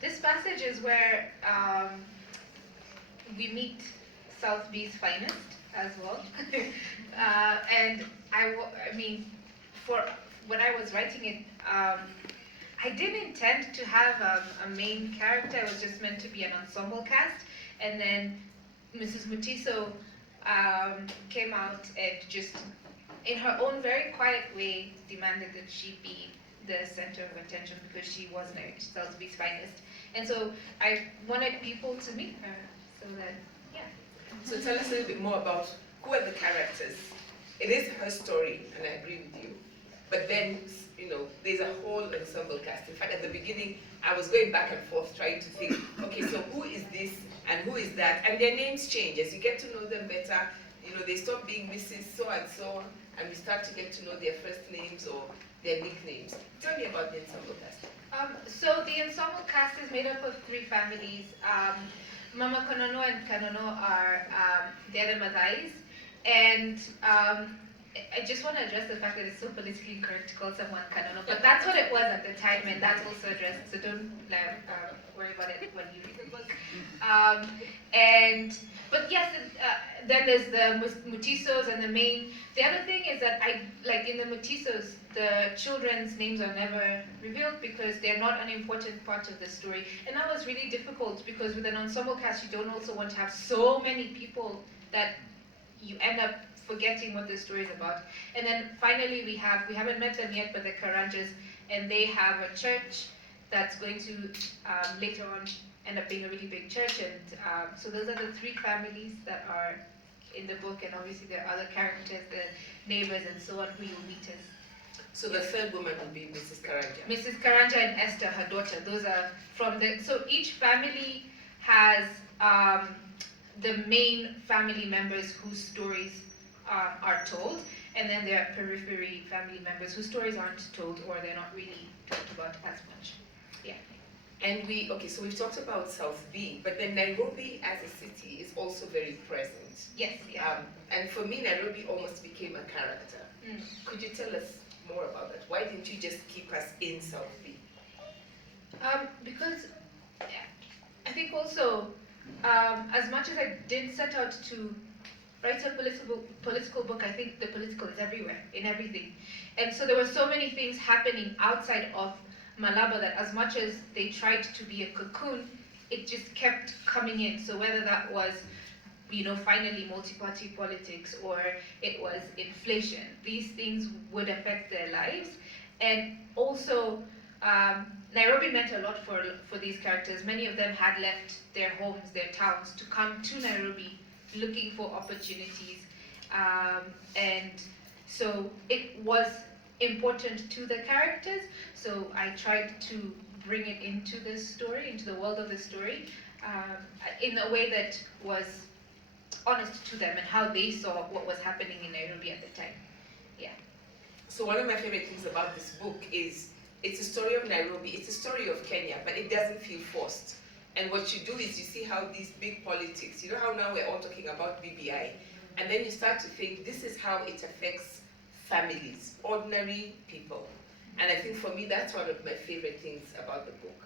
This passage is where we meet South B's finest as well. And I mean, for when I was writing it, I didn't intend to have a main character. It was just meant to be an ensemble cast. And then Mrs. Mutiso came out and just, in her own very quiet way, demanded that she be the center of attention because she was South B's finest. And so I wanted people to meet her so that, yeah. So tell us a little bit more about who are the characters. It is her story, and I agree with you. But then, you know, there's a whole ensemble cast. In fact, at the beginning, I was going back and forth trying to think, okay, so who is this and who is that? And their names change. As you get to know them better, you know, they stop being Mrs. So and so, and we start to get to know their first names or their nicknames. Tell me about the ensemble cast. So the ensemble cast is made up of 3 families. Mama Konono and Kanono are they're the Madais, and I just want to address the fact that it's so politically incorrect to call someone Kanono, but that's what it was at the time, and that's also addressed, so don't worry about it when you read the book. But yes, then there's the Mutisos and the other thing is that like in the Mutisos, the children's names are never revealed because they're not an important part of the story. And that was really difficult because with an ensemble cast, you don't also want to have so many people that you end up forgetting what the story is about. And then finally we haven't met them yet, but the Karanjas, and they have a church that's going to later on end up being a really big church. And so those are the 3 families that are in the book, and obviously there are other characters, the neighbors and so on, who you'll meet as. So the third woman will be Mrs. Karanja. Mrs. Karanja and Esther, her daughter. Those are from the. So each family has the main family members whose stories are told, and then there are periphery family members whose stories aren't told or they're not really talked about as much. Yeah. And so we've talked about South B, but then Nairobi as a city is also very present. Yes, yeah. And for me, Nairobi almost became a character. Could you tell us more about that? Why didn't you just keep us in South B? Because I think also, as much as I did set out to write a political book, I think the political is everywhere, in everything. And so there were so many things happening outside of Malaba that as much as they tried to be a cocoon, it just kept coming in. So whether that was, you know, finally multi-party politics or it was inflation, these things would affect their lives. And also, Nairobi meant a lot for these characters. Many of them had left their homes, their towns, to come to Nairobi looking for opportunities. And so it was important to the characters, so I tried to bring it into the story, into the world of the story, in a way that was honest to them and how they saw what was happening in Nairobi at the time. Yeah. So one of my favorite things about this book is it's a story of Nairobi, it's a story of Kenya, but it doesn't feel forced. And what you do is you see how these big politics, you know how now we're all talking about BBI, and then you start to think this is how it affects families, ordinary people. And I think for me, that's one of my favorite things about the book.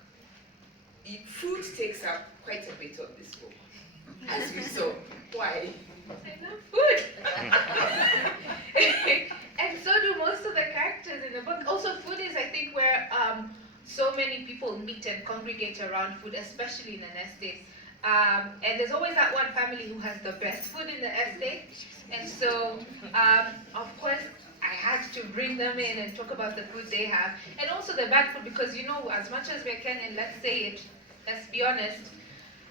Food takes up quite a bit of this book, as we saw. Why? I love food. And so do most of the characters in the book. Also, food is, I think, where so many people meet and congregate around food, especially in an estate. And there's always that one family who has the best food in the estate. And so, of course, I had to bring them in and talk about the food they have. And also the bad food, because, you know, as much as we're Kenyan, let's be honest,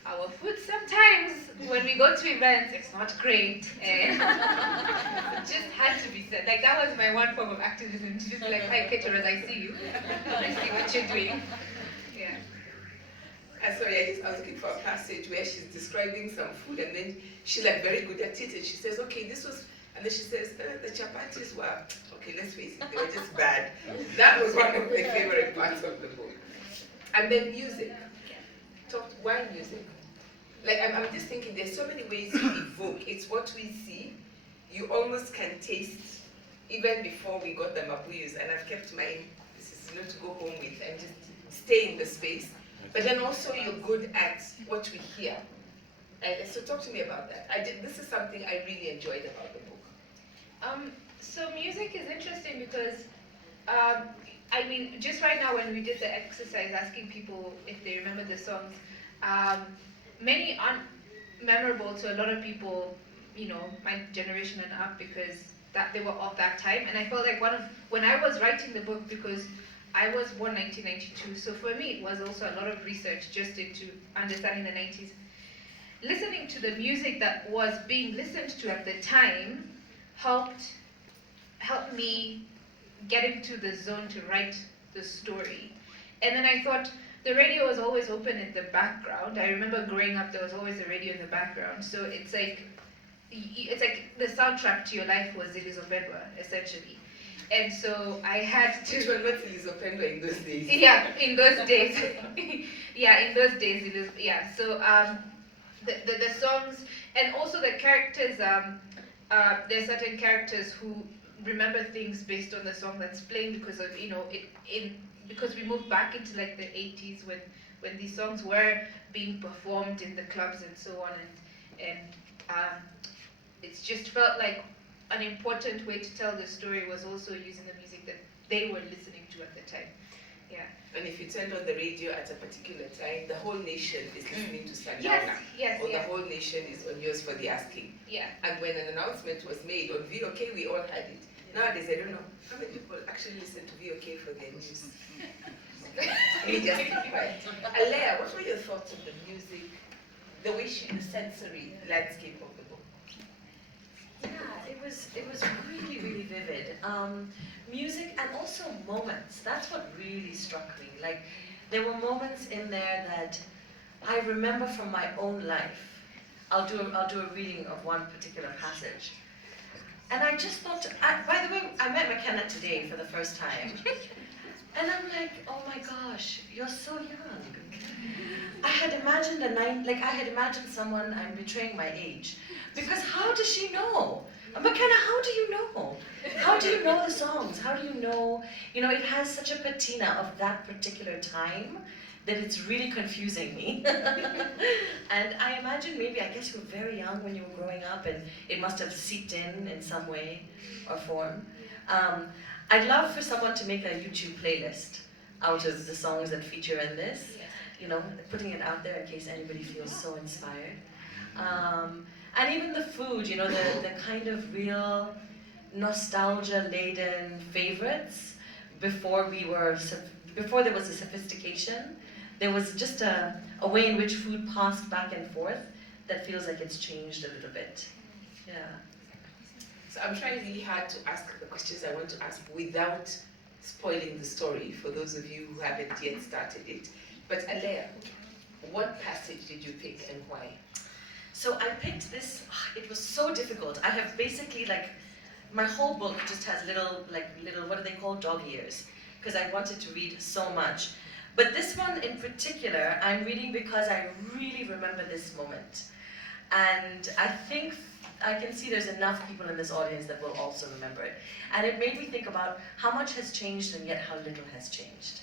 our food sometimes, when we go to events, it's not great. And it just had to be said. Like, that was my one form of activism, to just be like, hi, caterers, I see you. I see what you're doing. Yeah. Sorry, I was looking for a passage where she's describing some food, and then she's like very good at it, and she says, okay, this was, and then she says, the chapatis were, okay, let's face it, they were just bad. That was one of my favorite parts of the book. And then music. Why music? Like, I'm just thinking, there's so many ways to evoke. It's what we see. You almost can taste, even before we got the mabuyus, and I've kept mine, this is not to go home with and just stay in the space. but then also you're good at what we hear. So talk to me about that. This is something I really enjoyed about the book. So music is interesting because, I mean, just right now when we did the exercise asking people if they remember the songs, many aren't memorable to a lot of people, you know, my generation and up, because that they were of that time. And I felt like when I was writing the book, because I was born 1992, so for me it was also a lot of research just into understanding the 90s. Listening to the music that was being listened to at the time helped me get into the zone to write the story. And then I thought the radio was always open in the background. I remember growing up, there was always a radio in the background. So it's like the soundtrack to your life was Zilizopendwa, essentially. And so I had to. Which were not Zilizopendwa in those days. Yeah, in those days. Yeah, in those days, yeah. So the songs, and also the characters, there are certain characters who remember things based on the song that's playing, because of, you know, because we moved back into like the 80s when these songs were being performed in the clubs and so on, and it's just felt like an important way to tell the story was also using the music that they were listening to at the time. Yeah. And if you turned on the radio at a particular time, the whole nation is listening to Sundowner. Yes, or yeah. the whole nation is on yours for the asking. Yeah. And when an announcement was made on VOK, we all had it. Nowadays, I don't know how many people actually listen to VOK for their news. We just keep quiet. Aleya, what were your thoughts on the music, the sensory landscape of the book? Yeah, it was really, really vivid. Music and also moments. That's what really struck me. Like, there were moments in there that I remember from my own life. I'll do a reading of one particular passage. And I just thought, by the way, I met Makena today for the first time. And I'm like, oh my gosh, you're so young. I had imagined someone, I'm betraying my age. Because how does she know? Makena, how do you know? How do you know the songs? How do you know? You know, it has such a patina of that particular time that it's really confusing me. And I imagine I guess you were very young when you were growing up, and it must have seeped in some way or form. I'd love for someone to make a YouTube playlist out of the songs that feature in this, you know, putting it out there in case anybody feels so inspired. And even the food, you know, the kind of real nostalgia-laden favorites before there was a sophistication. There was just a way in which food passed back and forth that feels like it's changed a little bit. Yeah. So I'm trying really hard to ask the questions I want to ask without spoiling the story for those of you who haven't yet started it. But Aleya, what passage did you pick and why? So I picked this, it was so difficult. I have basically my whole book just has little, what do they call, dog ears? Because I wanted to read so much. But this one in particular, I'm reading because I really remember this moment. And I think I can see there's enough people in this audience that will also remember it. And it made me think about how much has changed and yet how little has changed.